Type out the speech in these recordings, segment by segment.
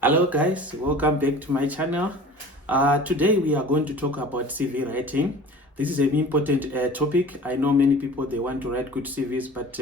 Hello guys, welcome back to my channel. Today we are going to talk about CV writing. This is an important topic. I know many people, they want to write good CVs, but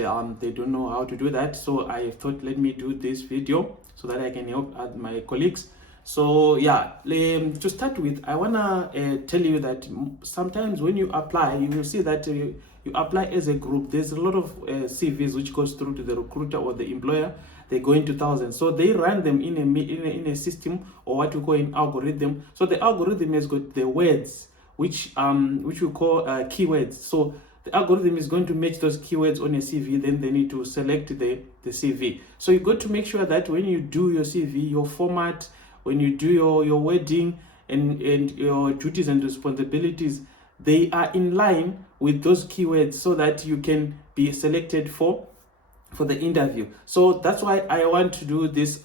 they don't know how to do that. So I thought, let me do this video so that I can help my colleagues. So yeah, to start with, I wanna tell you that sometimes when you apply, you will see that you apply as a group. There's a lot of CVs which goes through to the recruiter or the employer. They go into thousands, so they run them in a system, or what we call an algorithm. So the algorithm has got the words which we call keywords. So the algorithm is going to match those keywords on a CV. Then they need to select the CV. So you got to make sure that when you do your CV, your format, when you do your wording and your duties and responsibilities, they are in line with those keywords, so that you can be selected for the interview. So that's why I want to do this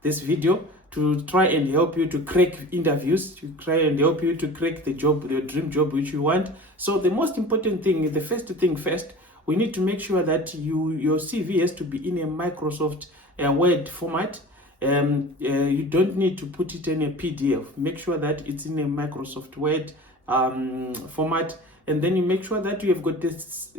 this video, to try and help you to crack interviews, to try and help you to crack the job, your dream job which you want. So the most important thing, the first thing first, we need to make sure that your CV has to be in a Microsoft Word format. You don't need to put it in a PDF. Make sure that it's in a Microsoft Word format, and then you make sure that you have got this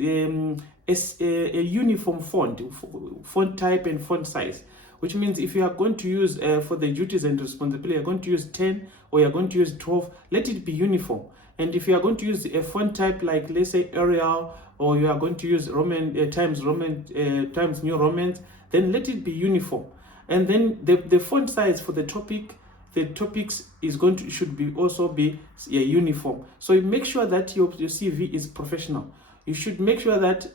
a uniform font type and font size, which means if you are going to use for the duties and responsibility, you're going to use 10 or you're going to use 12, let it be uniform. And if you are going to use a font type like, let's say, Arial, or you are going to use Roman times New Romans, then let it be uniform. And then the font size for the topics is should be also be uniform. So you make sure that your CV is professional. You should make sure that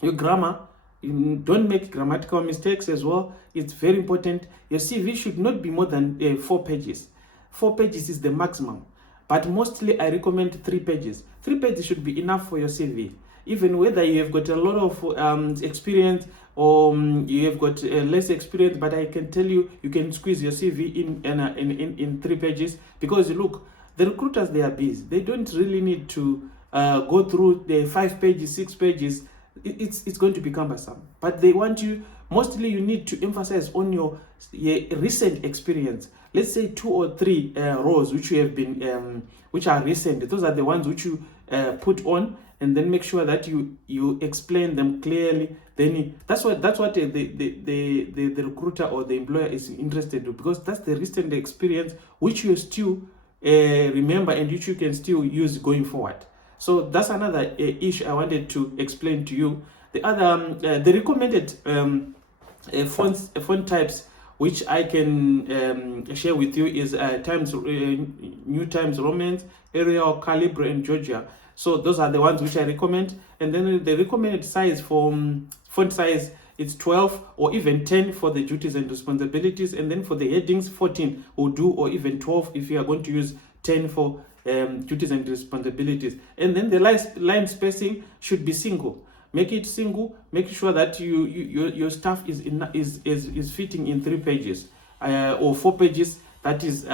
your grammar, you don't make grammatical mistakes as well. It's very important. Your CV should not be more than 4 pages. 4 pages is the maximum, but mostly I recommend 3 pages. 3 pages should be enough for your CV. Even whether you have got a lot of experience, or you have got less experience, but I can tell you, you can squeeze your CV in 3 pages, because look, the recruiters, they are busy. They don't really need to go through the 5 pages, 6 pages. It's going to be cumbersome. But they want you, mostly you need to emphasize on your recent experience. Let's say 2 or 3 roles which you have been, which are recent. Those are the ones which you put on, and then make sure that you explain them clearly. Then that's what the recruiter or the employer is interested in, because that's the recent experience which you still remember and which you can still use going forward. So that's another issue I wanted to explain to you. The other, the recommended font types which I can share with you is New Times Roman, Arial, Calibra, and Georgia. So those are the ones which I recommend. And then the recommended size for font size, it's 12 or even 10 for the duties and responsibilities. And then for the headings, 14 will do, or even 12 if you are going to use 10 for duties and responsibilities. And then the line spacing should be single. Make it single. Make sure that your stuff is fitting in 3 pages or 4 pages. That is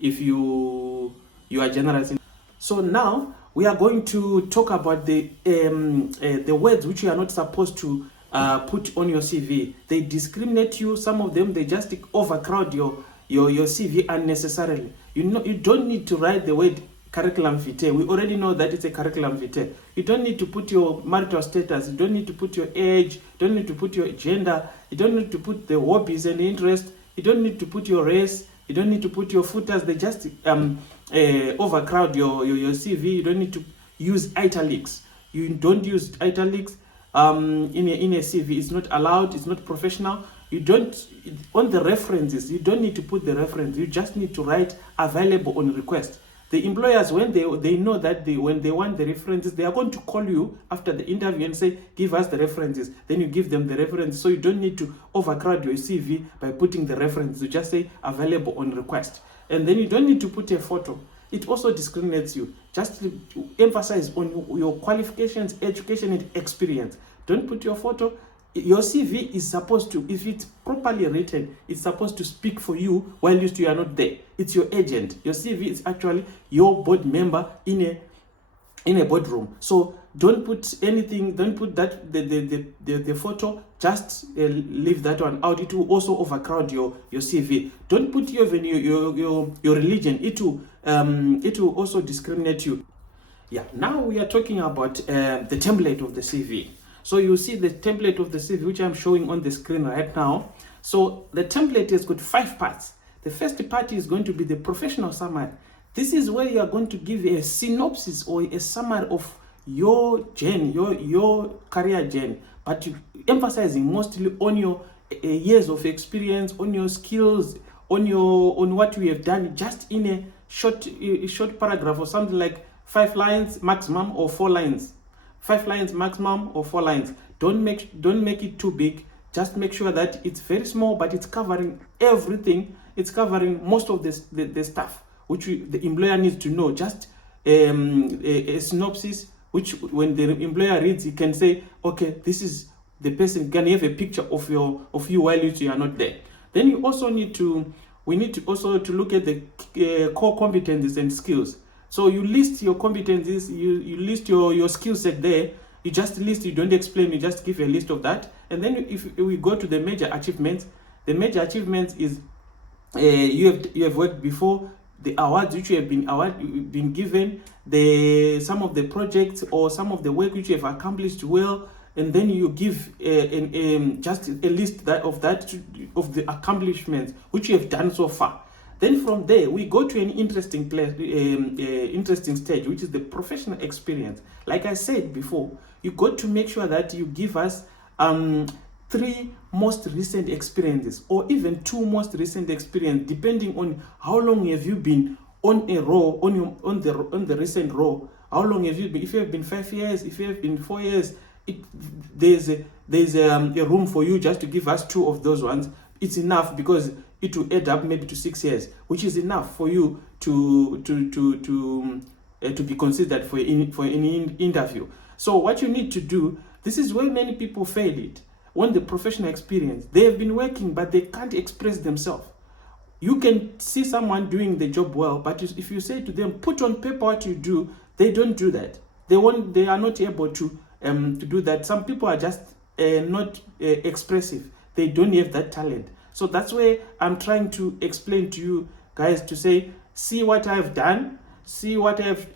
if you are generous. So now we are going to talk about the words which you are not supposed to put on your CV. They discriminate you. Some of them, they just overcrowd your CV unnecessarily. You don't need to write the word curriculum vitae. We already know that it's a curriculum vitae. You don't need to put your marital status. You don't need to put your age. You don't need to put your gender. You don't need to put the hobbies and interests. You don't need to put your race. You don't need to put your footers. They just overcrowd your CV. You don't need to use italics. You don't use italics in a CV. It's not allowed. It's not professional. You don't, on the references, you don't need to put the reference. You just need to write available on request. The employers, when they know that when they want the references, they are going to call you after the interview and say, give us the references. Then you give them the reference. So you don't need to overcrowd your CV by putting the reference. You just say available on request. And then you don't need to put a photo. It also discriminates you. Just to emphasize on your qualifications, education, and experience. Don't put your photo. Your CV is supposed to, if it's properly written, it's supposed to speak for you while you are not there. It's your agent. Your CV is actually your board member in a boardroom. So Don't put anything, don't put that the photo, just leave that one out. It will also overcrowd your CV. Don't put even your religion. It will also discriminate you. Yeah, now we are talking about the template of the CV. So you see the template of the CV, which I'm showing on the screen right now. So the template has got 5 parts. The first part is going to be the professional summary. This is where you are going to give a synopsis or a summary of your journey, your career journey, but emphasizing mostly on your years of experience, on your skills, on what you have done, just in a short paragraph or something like 5 lines maximum or 4 lines. 5 lines maximum or 4 lines. Don't make it too big. Just make sure that it's very small, but it's covering everything. It's covering most of the stuff which the employer needs to know. Just a synopsis, which when the employer reads, he can say, okay, this is the person. Can have a picture of you while you are not there. Then you also need to also look at the core competencies and skills. So you list your competencies, you list your skill set there. You just list, you don't explain, you just give a list of that. And then if we go to the major achievements, the major achievements is you have worked before, the awards which you have been given, some of the projects or some of the work which you have accomplished well, and then you give just a list of the accomplishments which you have done so far. Then from there we go to an interesting stage, which is the professional experience. Like I said before, you got to make sure that you give us 3 most recent experiences, or even 2 most recent experience, depending on how long have you been on a role, on the recent role. How long have you been? If you have been 5 years, if you have been 4 years, there's a room for you just to give us 2 of those ones. It's enough, because it will add up maybe to 6 years, which is enough for you to be considered for any interview. So what you need to do, this is where many people fail it. On the professional experience, they have been working, but they can't express themselves. You can see someone doing the job well, but if you say to them, put on paper what you do, they don't do that. They are not able to do that. Some people are just not expressive. They don't have that talent. So that's where I'm trying to explain to you guys, to say, see what I've done, see what I've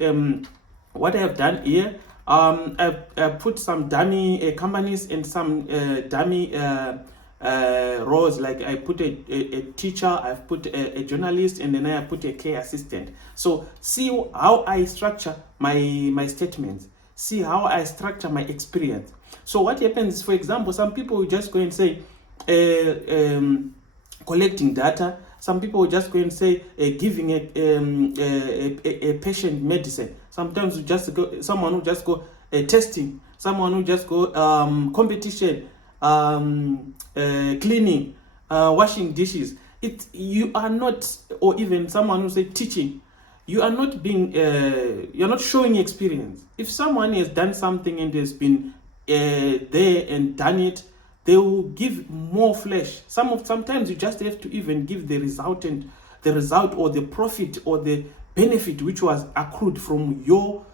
done here. I've put some dummy companies and some dummy roles. Like I put a teacher, I've put a journalist, and then I put a care assistant. So see how I structure my statements. See how I structure my experience. So what happens, for example, some people will just go and say, collecting data. Some people will just go and say giving a patient medicine. Sometimes someone will just go testing. Someone will just go competition, cleaning, washing dishes. You are not, or even someone will say teaching. You are not you're not showing experience. If someone has done something and has been there and done it, they will give more flesh. Sometimes you just have to even give the result or the profit or the benefit which was accrued from you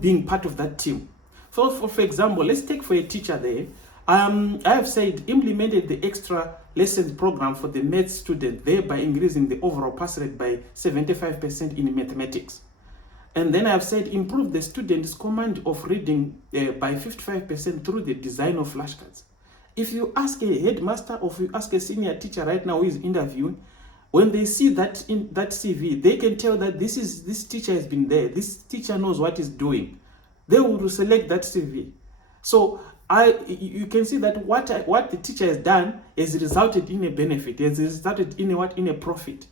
being part of that team. So for example, let's take for a teacher there. I have said implemented the extra lessons program for the maths student, thereby increasing the overall pass rate by 75% in mathematics. And then I have said improve the student's command of reading by 55% through the design of flashcards. If you ask a headmaster or if you ask a senior teacher right now who is interviewing, when they see that in that CV, they can tell that this teacher has been there. This teacher knows what he's doing. They will select that CV. So you can see that what the teacher has done has resulted in a benefit, has resulted in a profit.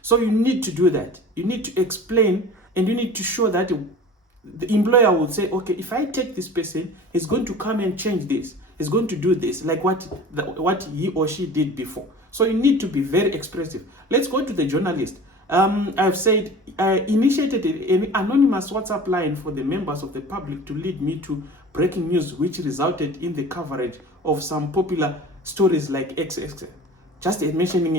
So you need to do that. You need to explain, and you need to show that the employer will say, okay, if I take this person, he's going to come and change this. He's going to do this, like what he or she did before. So you need to be very expressive. Let's go to the journalist. I've said I initiated an anonymous WhatsApp line for the members of the public to lead me to breaking news, which resulted in the coverage of some popular stories like XXX. Just mentioning,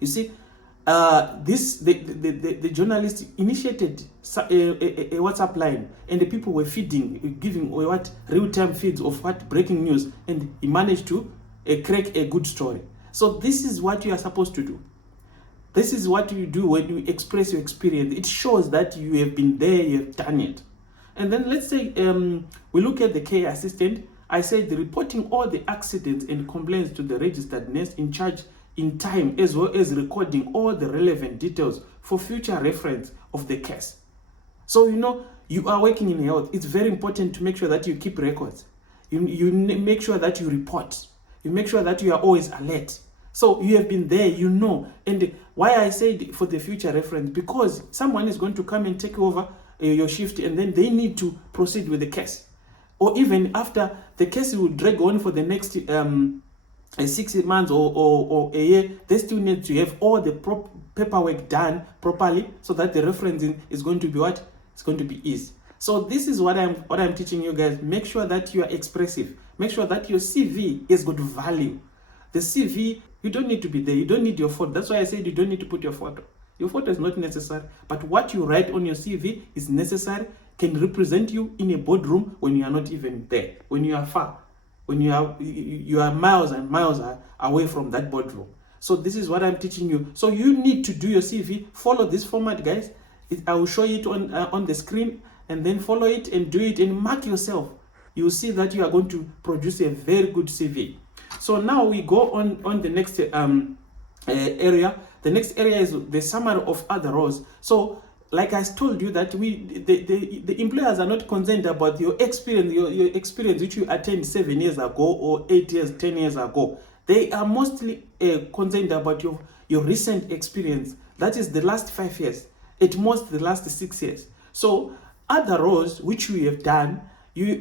you see, The journalist initiated a WhatsApp line, and the people were giving what real-time feeds of what breaking news, and he managed to crack a good story. So this is what you are supposed to do. This is what you do when you express your experience. It shows that you have been there, you have done it. And then let's say we look at the care assistant. I said the reporting all the accidents and complaints to the registered nurse in charge in time, as well as recording all the relevant details for future reference of the case. So you are working in health. It's very important to make sure that you keep records. You make sure that you report. You make sure that you are always alert. So you have been there, And why I said for the future reference, because someone is going to come and take over your shift, and then they need to proceed with the case. Or even after the case will drag on for the next 6 months or a year, they still need to have all the paperwork done properly, so that the referencing is going to be what? It's going to be easy. So this is what I'm teaching you guys. Make sure that you are expressive. Make sure that your CV has got value. The CV, you don't need to be there. You don't need your photo. That's why I said you don't need to put your photo. Your photo is not necessary, but what you write on your CV is necessary, can represent you in a boardroom when you are not even there, when you are far, when you are miles and miles away from that boardroom. So this is what I'm teaching you. So you need to do your CV. Follow this format, guys. I will show it on the screen, and then follow it and do it and mark yourself. You will see that you are going to produce a very good CV. So now we go on the next area. The next area is the summary of other roles. So like I told you that the employers are not concerned about your experience, your experience which you attained 7 years ago or 8 years, 10 years ago. They are mostly concerned about your recent experience. That is the last 5 years, at most the last 6 years. So other roles which you have done,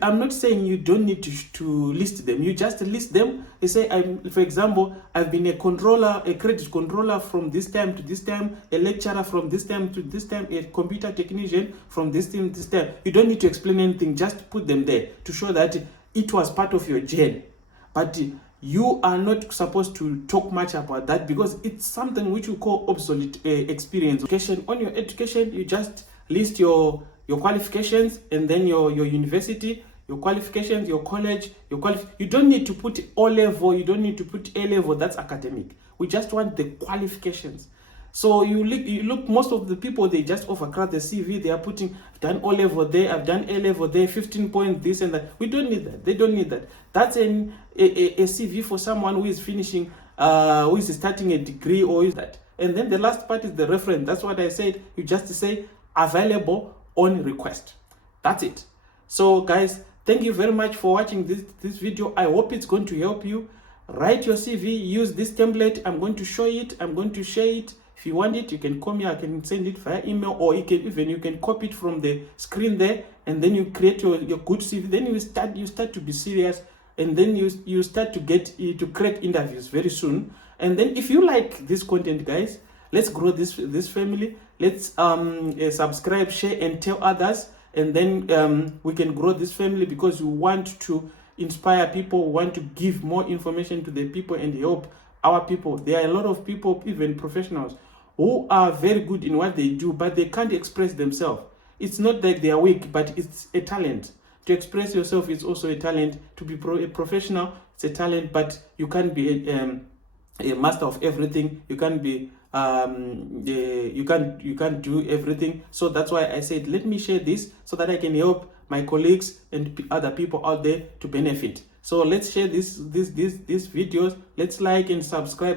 I'm not saying you don't need to list them. You just list them. You say, for example, I've been a controller, a credit controller from this time to this time, a lecturer from this time to this time, a computer technician from this time to this time. You don't need to explain anything. Just put them there to show that it was part of your journey. But you are not supposed to talk much about that, because it's something which you call obsolete experience. On your education, you just list your qualifications, and then your university, your qualifications, your college, you don't need to put O level, you don't need to put A level. That's academic. We just want the qualifications. So you look, most of the people, they just overcrowd the CV. They are putting, I've done O level there, I've done A level there, 15 points this and that. We don't need that. They don't need that. That's a CV for someone who is finishing, who is starting a degree, or is that. And then the last part is the reference. That's what I said. You just say available on request. That's it. So guys, thank you very much for watching this video. I hope it's going to help you. Write your CV, use this template. I'm going to show it, I'm going to share it. If you want it, you can call me. I can send it via email, or you can copy it from the screen there, and then you create your good CV. Then you start to be serious, and then you start to get to crack interviews very soon. And then if you like this content, guys, let's grow this family. Let's subscribe, share, and tell others, and then we can grow this family, because we want to inspire people, we want to give more information to the people and help our people. There are a lot of people, even professionals, who are very good in what they do, but they can't express themselves. It's not that they are weak, but it's a talent. To express yourself is also a talent. To be a professional, it's a talent, but you can't be a master of everything. You can't be you can't do everything. So that's why I said, let me share this so that I can help my colleagues and other people out there to benefit. So let's share these videos. Let's like and subscribe.